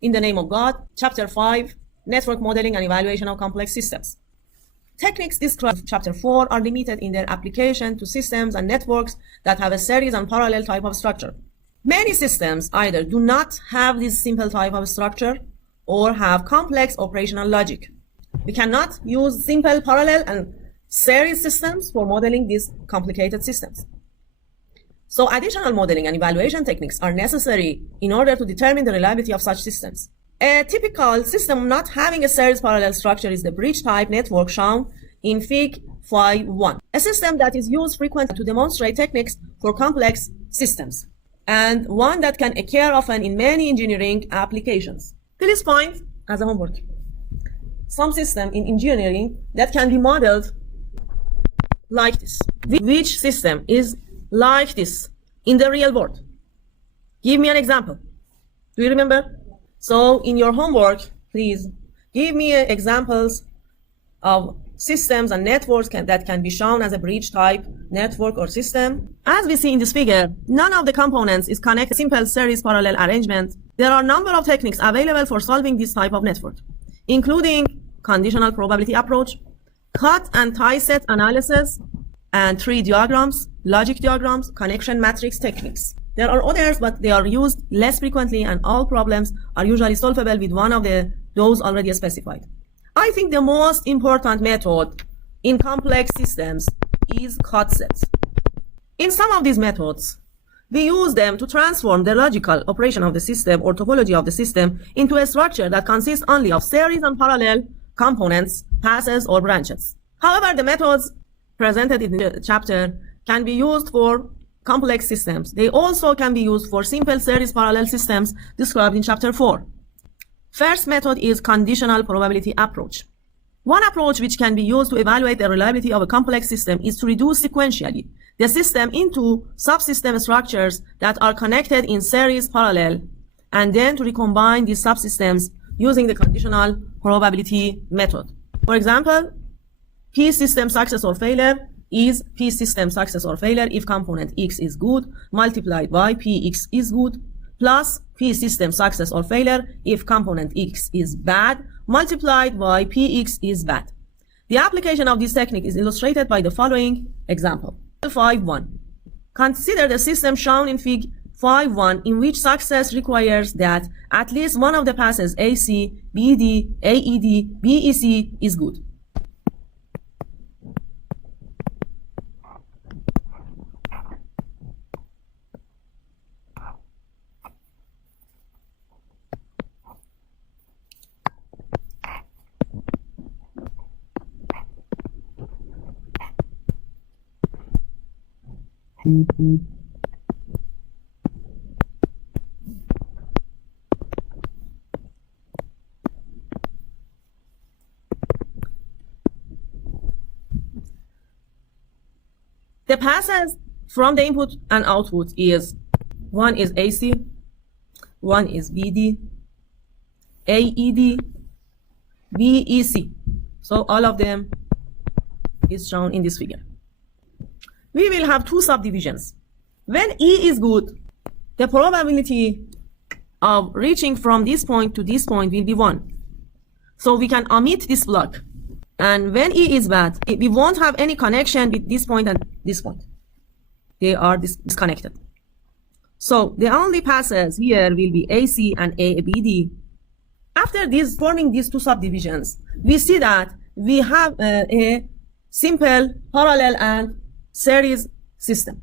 in the name of God, Chapter 5, Network Modeling and Evaluation of Complex Systems. Techniques described in Chapter 4 are limited in their application to systems and networks that have a series and parallel type of structure. Many systems either do not have this simple type of structure or have complex operational logic. We cannot use simple parallel and series systems for modeling these complicated systems. So additional modeling and evaluation techniques are necessary in order to determine the reliability of such systems. A typical system not having a series parallel structure is the bridge type network shown in Fig 5.1, a system that is used frequently to demonstrate techniques for complex systems, and one that can occur often in many engineering applications. Please find as a homework some system in engineering that can be modeled like this. Which system is like this in the real world? Give me an example. Do you remember? So in your homework, please give me examples of systems and networks that can be shown as a bridge type network or system. As we see in this figure, none of the components is connected simple series parallel arrangement. There are a number of techniques available for solving this type of network, including conditional probability approach, cut and tie set analysis, and tree diagrams, logic diagrams, connection matrix techniques. There are others, but they are used less frequently, and all problems are usually solvable with one of those already specified. I think the most important method in complex systems is cut sets. In some of these methods, we use them to transform the logical operation of the system or topology of the system into a structure that consists only of series and parallel components, passes, or branches. However, the methods presented in the chapter can be used for complex systems. They also can be used for simple series parallel systems described in Chapter 4. First method is conditional probability approach. One approach which can be used to evaluate the reliability of a complex system is to reduce sequentially the system into subsystem structures that are connected in series parallel, and then to recombine these subsystems using the conditional probability method. For example, P system success or failure is P system success or failure if component X is good multiplied by Px is good plus P system success or failure if component X is bad multiplied by Px is bad. The application of this technique is illustrated by the following example. 5.1. Consider the system shown in Fig 5.1 in which success requires that at least one of the passes AC, BD, AED, BEC is good. The passes from the input and output is, one is AC, one is BD, AED, BEC. So all of them is shown in this figure. We will have two subdivisions. When E is good, the probability of reaching from this point to this point will be 1. So we can omit this block. And when E is bad, we won't have any connection with this point and this point. They are disconnected. So the only passes here will be AC and ABD. After forming these two subdivisions, we see that we have a simple parallel and series system.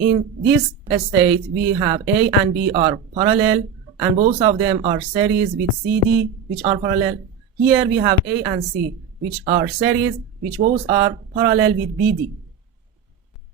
In this state, we have A and B are parallel, and both of them are series with CD, which are parallel. Here we have A and C, which are series, which both are parallel with BD.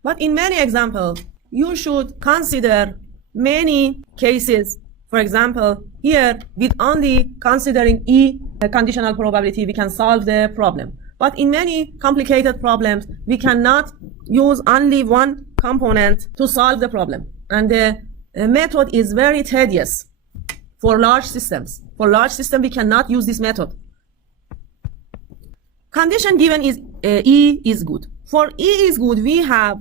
But in many examples, you should consider many cases. For example, here, with only considering E, a conditional probability, we can solve the problem. But in many complicated problems, we cannot use only one component to solve the problem. And the method is very tedious for large systems. For large systems, we cannot use this method. Condition given is E is good. For E is good, we have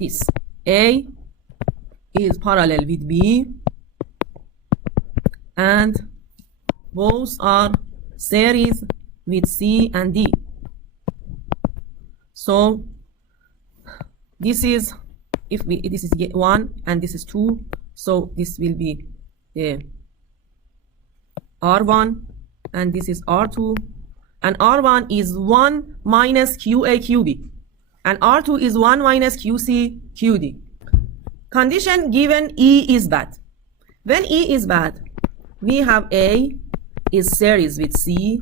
this. A is parallel with B, and both are series with C and D. So this is, this is 1 and this is 2, so this will be R1 and this is R2, and R1 is 1 minus QA QB and R2 is 1 minus QC QD. Condition given E is bad. When E is bad, we have A is series with C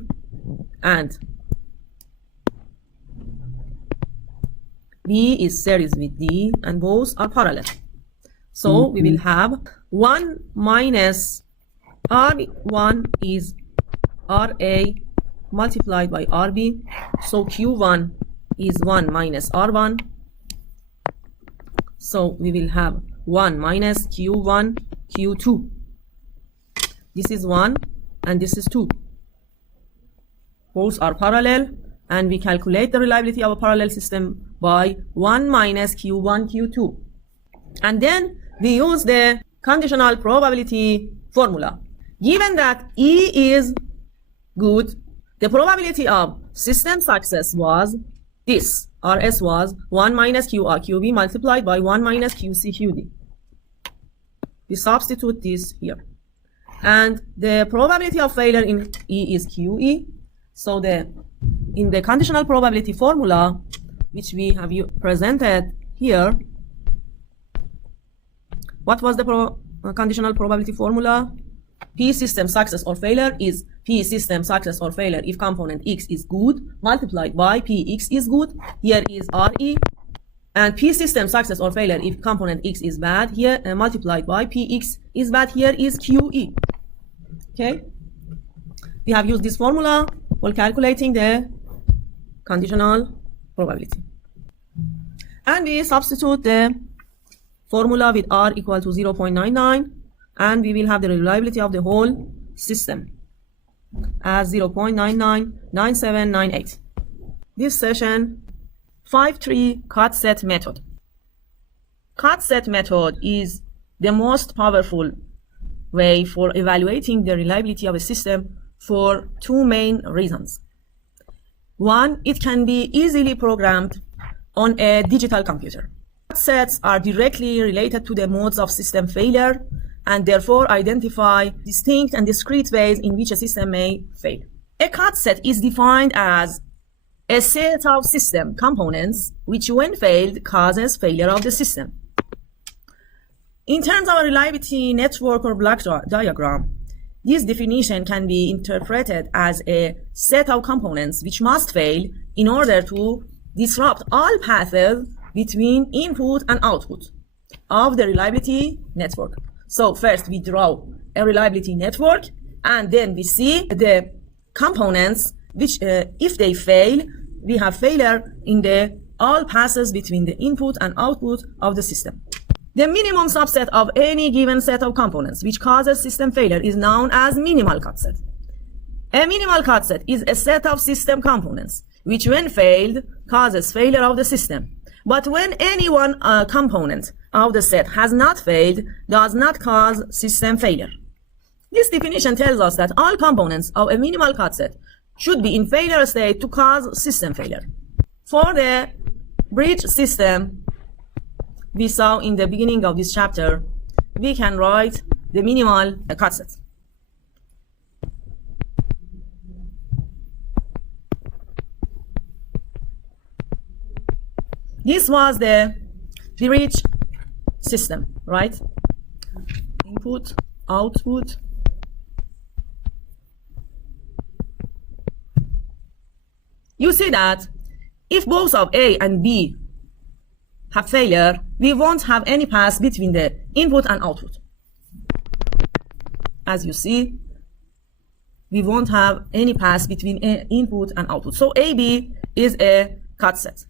and B is series with D, and both are parallel. So we will have 1 minus R1 is RA multiplied by RB. So Q1 is 1 minus R1. So we will have 1 minus Q1 Q2. This is 1 and this is 2. Both are parallel, and we calculate the reliability of a parallel system by 1 minus Q1 Q2. And then we use the conditional probability formula. Given that E is good, the probability of system success was this. RS was 1 minus QR QB multiplied by 1 minus QC QD. We substitute this here. And the probability of failure in E is QE. So in the conditional probability formula, which we have presented here, what was the conditional probability formula? P system success or failure is P system success or failure if component X is good multiplied by Px is good. Here is Re. And P system success or failure if component X is bad, here multiplied by Px is bad, here is QE. Okay? We have used this formula for calculating the conditional probability. And we substitute the formula with R equal to 0.99, and we will have the reliability of the whole system as 0.999798. This session, 5-tree cut set method. Cut set method is the most powerful way for evaluating the reliability of a system for two main reasons. One, it can be easily programmed on a digital computer. Cut sets are directly related to the modes of system failure and therefore identify distinct and discrete ways in which a system may fail. A cut set is defined as a set of system components which, when failed, causes failure of the system. In terms of a reliability network or block diagram, this definition can be interpreted as a set of components which must fail in order to disrupt all paths between input and output of the reliability network. So first we draw a reliability network, and then we see the components which, if they fail, we have failure in the all passes between the input and output of the system. The minimum subset of any given set of components which causes system failure is known as minimal cut set. A minimal cut set is a set of system components which, when failed, causes failure of the system. But when any one component of the set has not failed, does not cause system failure. This definition tells us that all components of a minimal cut set should be in failure state to cause system failure. For the bridge system we saw in the beginning of this chapter, we can write the minimal cut set. This was the bridge system, right? Input, output. You see that if both of A and B have failure, we won't have any pass between the input and output. As you see, we won't have any pass between input and output. So AB is a cut set.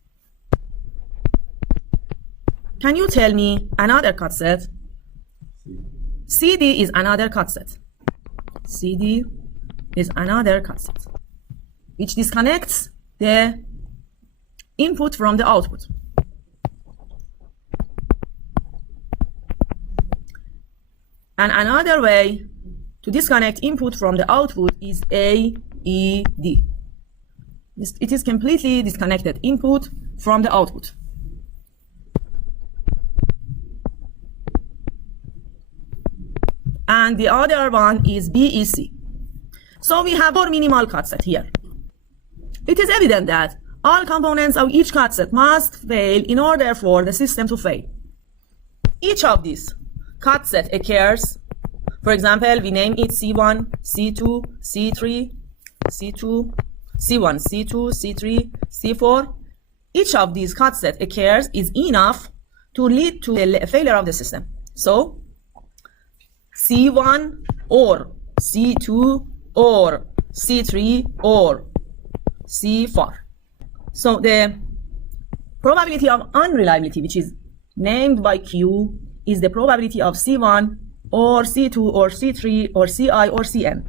Can you tell me another cut set? CD is another cut set. CD is another cut set, which disconnects the input from the output. And another way to disconnect input from the output is AED. It is completely disconnected input from the output. And the other one is BEC. So we have our minimal cut set here. It is evident that all components of each cut set must fail in order for the system to fail. Each of these cut set occurs, for example, we name it C1, C2, C3, C2, C1, C2, C3, C4. Each of these cut set occurs is enough to lead to a failure of the system. So C1 or C2 or C3 or C4. So the probability of unreliability, which is named by Q, is the probability of C1 or C2 or C3 or Ci or Cn.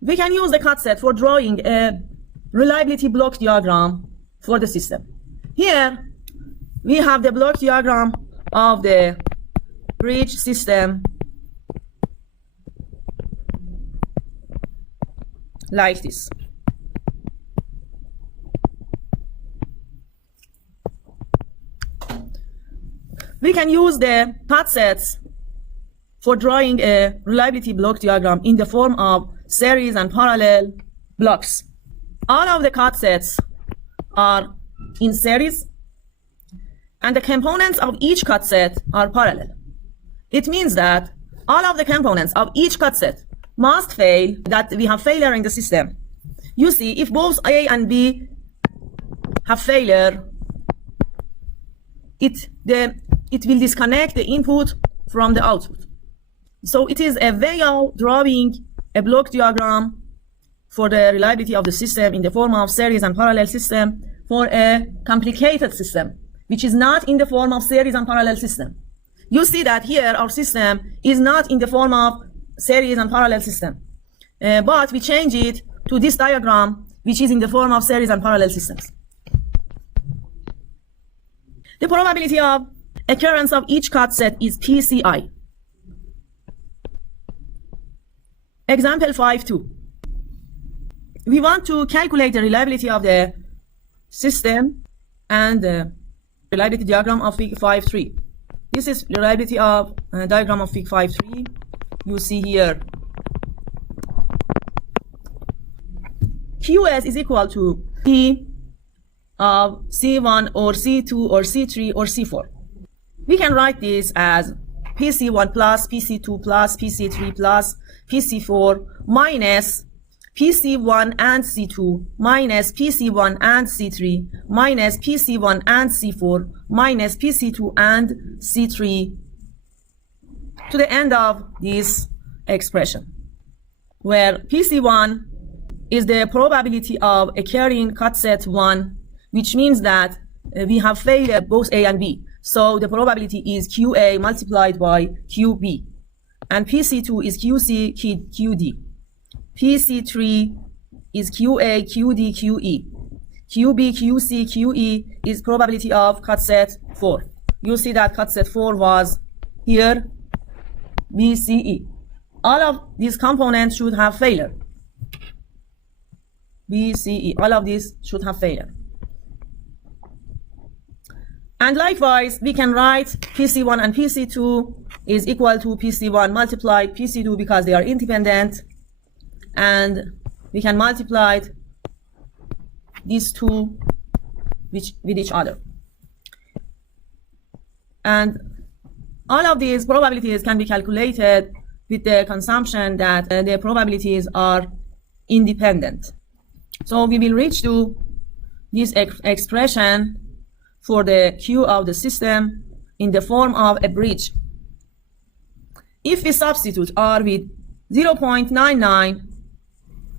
We can use the cut set for drawing a reliability block diagram for the system. Here we have the block diagram of the bridge system like this. We can use the cut sets for drawing a reliability block diagram in the form of series and parallel blocks. All of the cut sets are in series, and the components of each cut set are parallel. It means that all of the components of each cut set must fail, that we have failure in the system. You see, if both A and B have failure, it will disconnect the input from the output. So it is a way of drawing a block diagram for the reliability of the system in the form of series and parallel system for a complicated system, which is not in the form of series and parallel system. You see that here our system is not in the form of series and parallel system, but we change it to this diagram, which is in the form of series and parallel systems. The probability of occurrence of each cut set is PCI. Example 5.2. We want to calculate the reliability of the system and the reliability diagram of Fig 5.3. This is reliability of diagram of Fig 5.3. You see here QS is equal to P of C1 or C2 or C3 or C4. We can write this as PC1 plus PC2 plus PC3 plus PC4 minus PC1 and C2 minus PC1 and C3 minus PC1 and C4 minus PC2 and C3 to the end of this expression, where PC1 is the probability of occurring cut set 1, which means that we have failed both A and B. So the probability is QA multiplied by QB. And PC2 is QC, QD. PC3 is QA, QD, QE. QB, QC, QE is probability of cut set 4. You see that cut set 4 was here, BCE. All of these components should have failure. BCE, all of these should have failure. And likewise, we can write PC1 and PC2 is equal to PC1 multiplied PC2 because they are independent. And we can multiply these two with each other. And all of these probabilities can be calculated with the consumption that the probabilities are independent. So we will reach to this expression for the Q of the system in the form of a bridge. If we substitute R with 0.99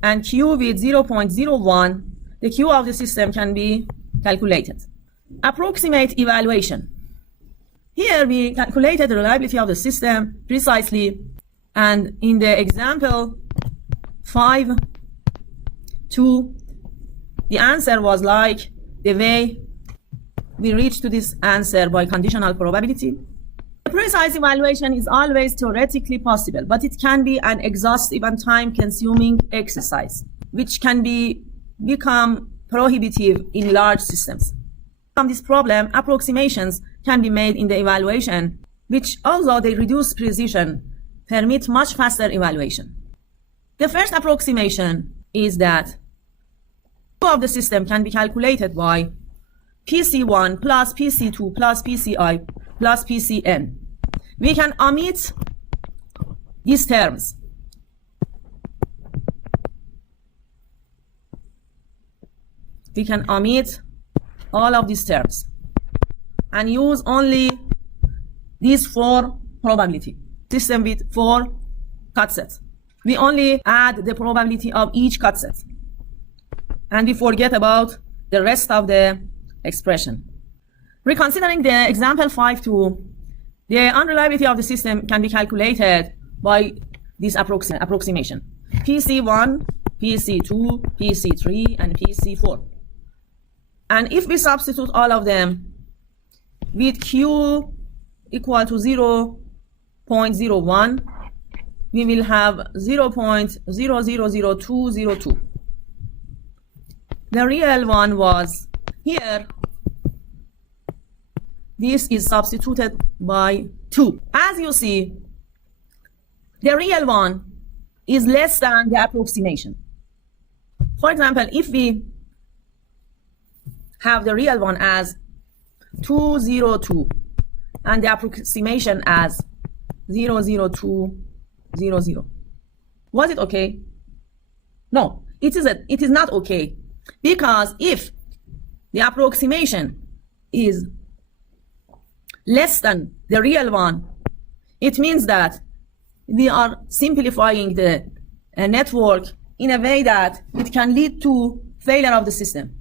and Q with 0.01, the Q of the system can be calculated. Approximate evaluation. Here we calculated the reliability of the system precisely, and in the example 5.2, the answer was like the way we reached to this answer by conditional probability. Precise evaluation is always theoretically possible, but it can be an exhaustive and time-consuming exercise, which can become prohibitive in large systems. From this problem, approximations can be made in the evaluation, which, although they reduce precision, permit much faster evaluation. The first approximation is that Q of the system can be calculated by PC1 plus PC2 plus PCI plus PCN. We can omit these terms. We can omit all of these terms and use only these 4 probability. System with 4 cut sets. We only add the probability of each cut set. And we forget about the rest of the expression. Reconsidering the example 5.2, the unreliability of the system can be calculated by this approximation. PC1, PC2, PC3, and PC4. And if we substitute all of them with Q equal to 0.01, we will have 0.000202. The real one was here. This is substituted by 2. As you see, the real one is less than the approximation. For example, if we have the real one as 202 and the approximation as 00200, was it okay? No, it is not okay, because if the approximation is less than the real one, it means that we are simplifying the network in a way that it can lead to failure of the system.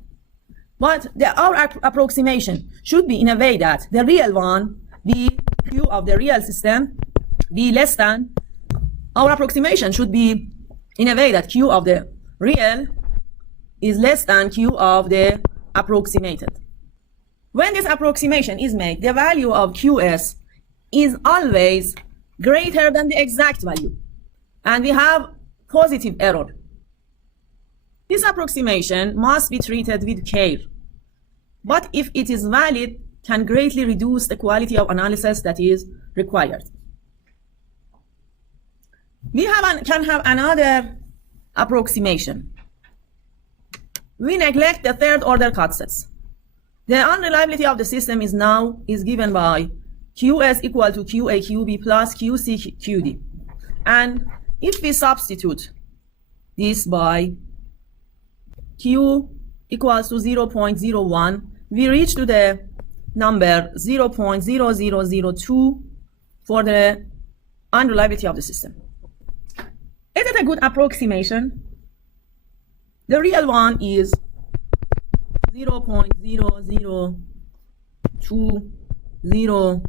But our approximation should be in a way that the real one be Q of the real system be less than. Our approximation should be in a way that Q of the real is less than Q of the approximated. When this approximation is made, the value of QS is always greater than the exact value, and we have positive error. This approximation must be treated with care, but if it is valid, can greatly reduce the quality of analysis that is required. We can have another approximation. We neglect the third order cut sets. The unreliability of the system is given by QS equal to QA QB plus QC QD. And if we substitute this by Q equals to 0.01, we reach to the number 0.0002 for the unreliability of the system. Is it a good approximation? The real one is 0.0020.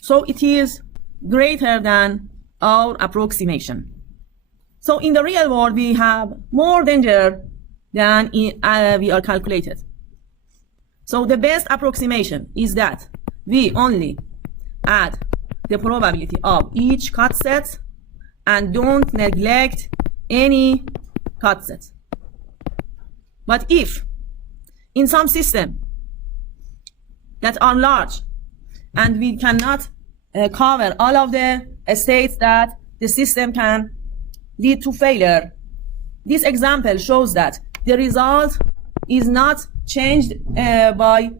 So it is greater than our approximation. So in the real world, we have more danger than we are calculated. So the best approximation is that we only add the probability of each cut set and don't neglect any cut set. But if in some systems that are large and we cannot cover all of the states that the system can lead to failure, this example shows that the result is not changed by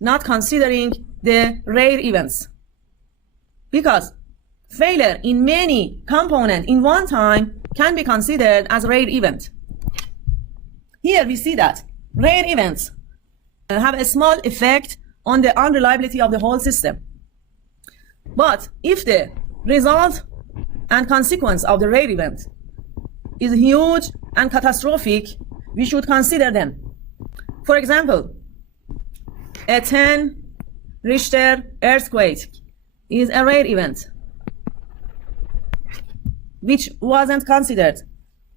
not considering the rare events. Because failure in many components in one time can be considered as rare event. Here we see that rare events have a small effect on the unreliability of the whole system. But if the result and consequence of the rare event is huge and catastrophic, we should consider them. For example, a 10 Richter earthquake is a rare event which wasn't considered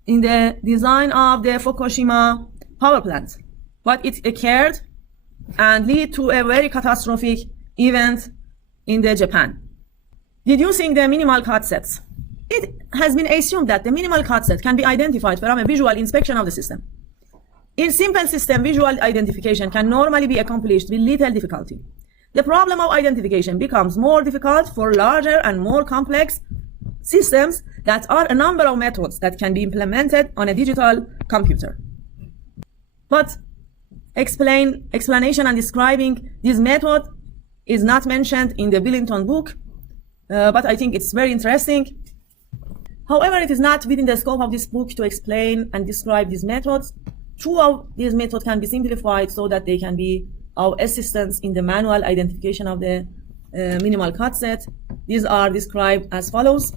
in the design of the Fukushima power plant, but it occurred and led to a very catastrophic event in the Japan. Deducing the minimal cut sets. It has been assumed that the minimal cut set can be identified from a visual inspection of the system. In simple system, visual identification can normally be accomplished with little difficulty. The problem of identification becomes more difficult for larger and more complex systems that are a number of methods that can be implemented on a digital computer. But explanation and describing this method is not mentioned in the Billington book, but I think it's very interesting. However, it is not within the scope of this book to explain and describe these methods. Two of these methods can be simplified so that they can be of assistance in the manual identification of the minimal cut set. These are described as follows.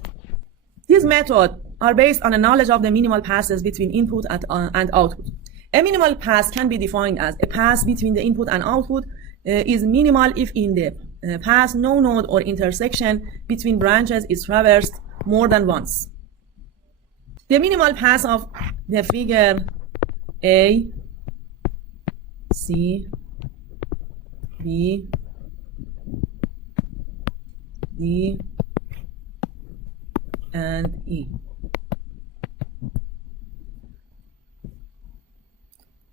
These methods are based on a knowledge of the minimal passes between input and output. A minimal pass can be defined as a pass between the input and output is minimal if in the pass no node or intersection between branches is traversed more than once. The minimal pass of the figure A, C, B, D, and E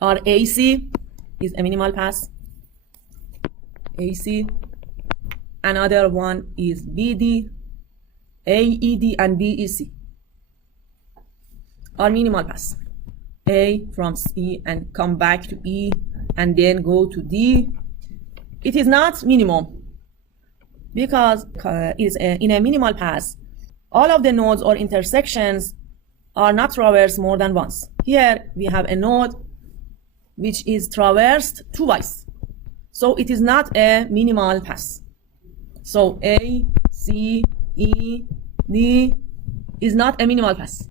or AC is a minimal pass. AC. Another one is BD, AED, and BEC are minimal pass. A from C and come back to E and then go to D. It is not minimum because in a minimal pass, all of the nodes or intersections are not traversed more than once. Here we have a node which is traversed twice. So it is not a minimal pass. So A, C, E, D is not a minimal pass.